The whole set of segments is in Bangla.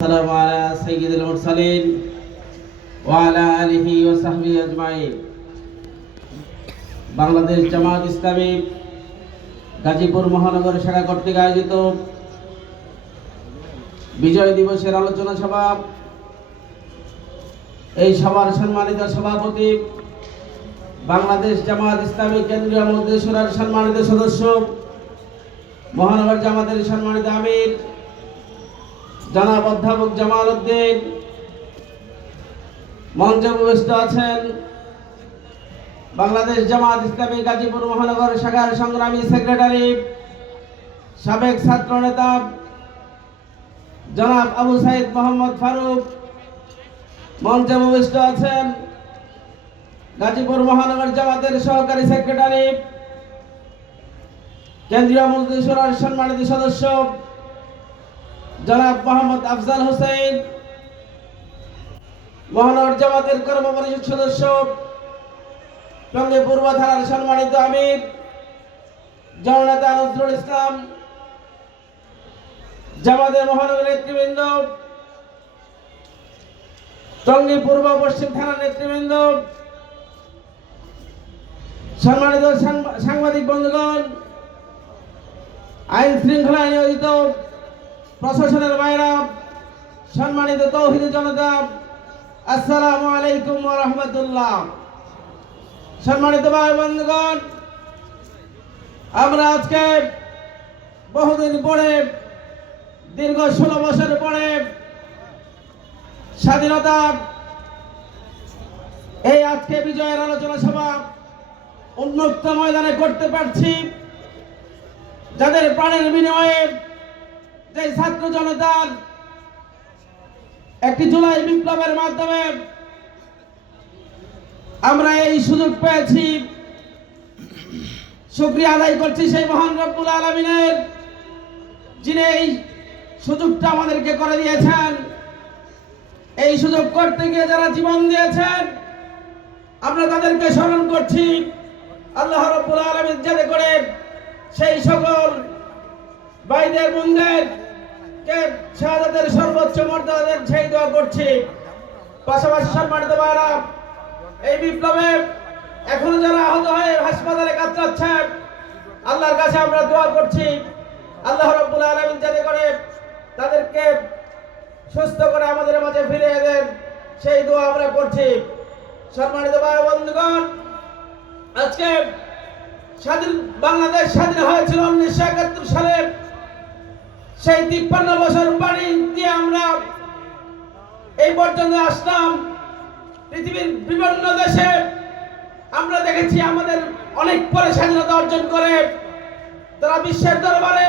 السلام على سيد المرسلين وعلى آله وصحبه أجمعين বাংলাদেশ জামাত ইসলামী গাজীপুর মহানগর শাখা কর্তৃক আয়োজিত বিজয় দিবসের আলোচনা সভা এই সভার সম্মানিত সভাপতি বাংলাদেশ জামাত ইসলামী কেন্দ্রীয় মন্ত্রিসভার সম্মানিত সদস্য মহানগর জামাতের সম্মানিত আমির জনাব অধ্যাপক জামাল উদ্দিন মঞ্চে উপবিষ্ট আছেন বাংলাদেশ জামাত ইসলামী গাজীপুর মহানগর শাখার সংগ্রামী সেক্রেটারি, সাবেক ছাত্র নেতা জনাব আবু সাইদ মোহাম্মদ ফারুক, মঞ্চে উপবিষ্ট আছেন গাজীপুর মহানগর জামাতের সহকারী সেক্রেটারি, কেন্দ্রীয় মন্ত্রী মন্ত্রিসভার সম্মানিত সদস্য জনাব মোহাম্মদ আফজাল হোসেন মহানগর জামাতের কর্ম পরিষদ সদস্য সঙ্গে পূর্ব থানার সম্মানিত আমির, জননেতা নজরুল ইসলাম, জামাতের মহানগর নেতৃবৃন্দ টঙ্গী পূর্ব পশ্চিম থানার নেতৃবৃন্দ, সম্মানিত সাংবাদিক বন্ধুগণ, আইন শৃঙ্খলায় নিয়োজিত প্রশাসনের বাইরা সম্মানিত তৌহিদ জনতা, আসসালামু আলাইকুম রাহমাতুল্লাহ। সম্মানিত ভাই বন্ধুগণ, আমরা আজকে বহুদিন পরে, দীর্ঘ ষোলো বছর পরে স্বাধীনতা, এই আজকে বিজয়ের আলোচনা সভা উন্মুক্ত ময়দানে করতে পারছি। যাদের প্রাণের বিনিময়ে যে ছাত্র জনতার একটি জুলাই বিপ্লবের মাধ্যমে আমরা এই সুযোগ পেয়েছি। শুক্রিয়া আদায় করছি সেই মহান রব্বুল আলমিনের, যিনি এই সুযোগটা আমাদেরকে করে দিয়েছেন। এই সুযোগ করতে গিয়ে যারা জীবন দিয়েছেন, আমরা তাদেরকে স্মরণ করছি। আল্লাহ রব্বুল আলমিন যাতে করে সেই সকল ভাইদের, বোনদের কে শাহাদাতের সর্বোচ্চ মর্যাদাদের সেই দোয়া করছি। পাশাপাশি সম্মানিত ভাইরা এই বিপ্লবে এখনও যারা আহত হয়ে হাসপাতালে কাতরাচ্ছেন, আল্লাহর কাছে আমরা দোয়া করছি। আল্লাহ রব্বুল আলামিন যাতে করে তাদেরকে সুস্থ করে আমাদের মাঝে ফিরিয়ে দেন, সেই দোয়া আমরা করছি। সম্মানিত ভাই বন্ধুগণ, আজকে স্বাধীন বাংলাদেশ স্বাধীন হয়েছিল উনিশশো একাত্তর সালে। সেই তিপ্পান্ন বছর পানি দিয়ে আমরা এই পর্যন্ত আসলাম। পৃথিবীর বিভিন্ন দেশে আমরা দেখেছি আমাদের অনেক পরে স্বাধীনতা অর্জন করে। তারা বিশ্বের দরবারে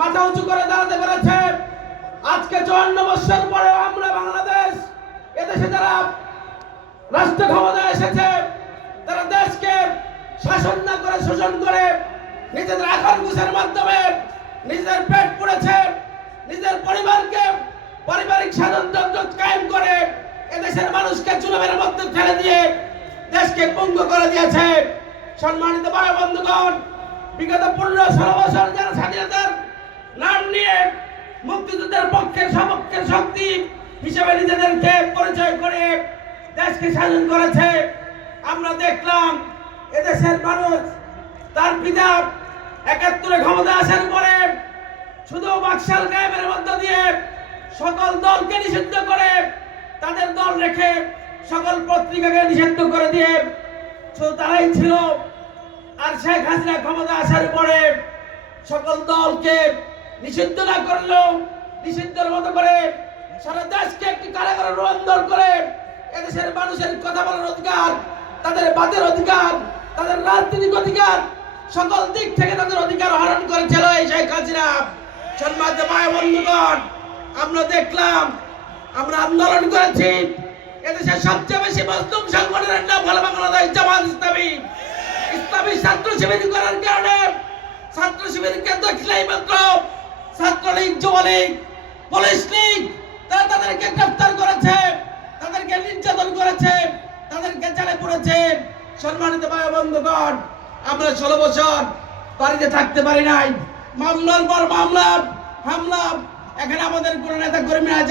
মাথা উঁচু করে দাঁড়াতে পেরেছে। আজকে চুয়ান্ন বছর পরে আমরা বাংলাদেশ, এদেশে যারা রাষ্ট্র ক্ষমতায় এসেছে, তারা দেশকে শাসন না করে শোষণ করে নিজেদের আকার ঘুষের মাধ্যমে নিজেদের পেট পুড়েছে, নিজের পরিবারকে পারিবারিক স্বাতন্ত্র্য কায়েম করে এদেশের মানুষকে চুলবের মধ্যে ফেলে দিয়ে দেশকে পঙ্গু করে দিয়েছে। সম্মানিত ভাই বন্ধুগণ, বিগত পনেরো ষোলো বছর যারা স্বাধীনতার নাম নিয়ে মুক্তিযুদ্ধের পক্ষের সপক্ষের শক্তি হিসেবে নিজেদেরকে পরিচয় করে দেশকে স্বাধীন করেছে, আমরা দেখলাম এদেশের মানুষ তার পিতা একাত্তরে ক্ষমতা আসার শুধু বাকশাল কায়েমের মধ্য দিয়ে সকল দলকে নিষিদ্ধ করে, তাদের দল রেখে সকল পত্রিকাকে নিষিদ্ধ করে দিয়ে শুধু তারাই ছিল। আর শেখ হাসিনা ক্ষমতা আসার পরে সকল দলকে নিষিদ্ধ না করলেও, নিষিদ্ধের মতো করে সারা দেশকে একটি কারাগারে রূপান্তর করে এদেশের মানুষের কথা বলার অধিকার, তাদের বাদের অধিকার, তাদের রাজনৈতিক অধিকার, সকল দিক থেকে তাদের অধিকার হরণ করে করেছিল এই শেখ হাসিনা। সম্মানিত মায় বন্ধুগণ, আমরা দেখলাম, আমরা আন্দোলন করেছি। এদেশের সবচেয়ে বেশি মজলুম সংগঠনের নাম হলো বাংলাদেশ জামাত ইসলামী। ইসলামী ছাত্র শিবির করার কারণে ছাত্র শিবিরকে দেখলেই মাত্র ছাত্রলীগ, যুবলীগ, পুলিশ লীগ, তারা তাদেরকে গ্রেফতার করেছে, তাদেরকে নির্যাতন করেছে, তাদেরকে জেলে পড়েছে সম্মানিত ভাই বন্ধুগণ, আমরা ষোলো বছর বাড়িতে থাকতে পারি নাই। মামলার পর মামলা হামলা। এখানে আমাদের কোনো নেতা কর্মীরা